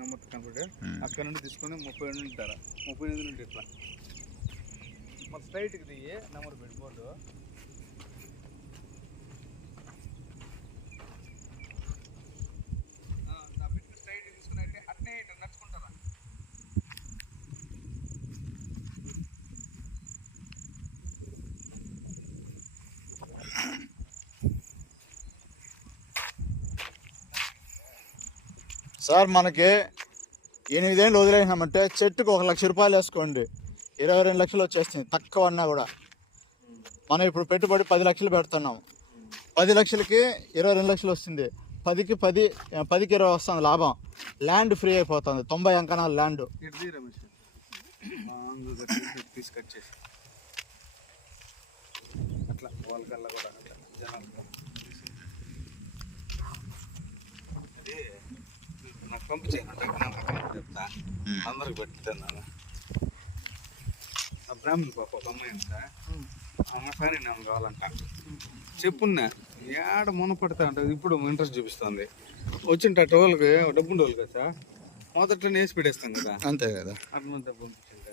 Number కనపడి అక్కడ నుండి తీసుకొని 30 ఉంటారా 38 నుండి ఇట్లా మరి స్ట్రైట్కి దిగి నెంబర్ పెట్టి బోర్డు స్ట్రైట్ తీసుకుని అయితే అట్నే ఇట్లా నడుచుకుంటారా. సార్ మనకి 8 ఏళ్ళు వదిలేసామంటే చెట్టుకు 1 లక్ష రూపాయలు వేసుకోండి, 22 లక్షలు వచ్చేస్తుంది తక్కువ అన్నా కూడా. మనం ఇప్పుడు పెట్టుబడి 10 లక్షలు పెడుతున్నాం, 10 లక్షలకి 22 లక్షలు వస్తుంది, 10కి 20 వస్తుంది లాభం. ల్యాండ్ ఫ్రీ అయిపోతుంది, 90 అంకణాల ల్యాండ్. తీసి కట్ చేసి అట్లా వాళ్ళకల్లా కూడా జనం అది నాకు పంపించేయమంటే చెప్తా అందరికి పెట్టుతున్నాను. ఆ బ్రాహ్మణ్ పాప ఒక అమ్మాయి అంతా అమ్మ కానీ నేను కావాలంట చెప్పున్నా ఏడ మునపడతా ఉంటుంది. ఇప్పుడు ఇంట్రెస్ట్ చూపిస్తుంది. వచ్చింట వాళ్ళకి డబ్బు ఉండేవాళ్ళు కదా సార్, మొదట్లో వేసి పెట్టేస్తాం కదా, అంతే కదా. అట్లా పంపించింది.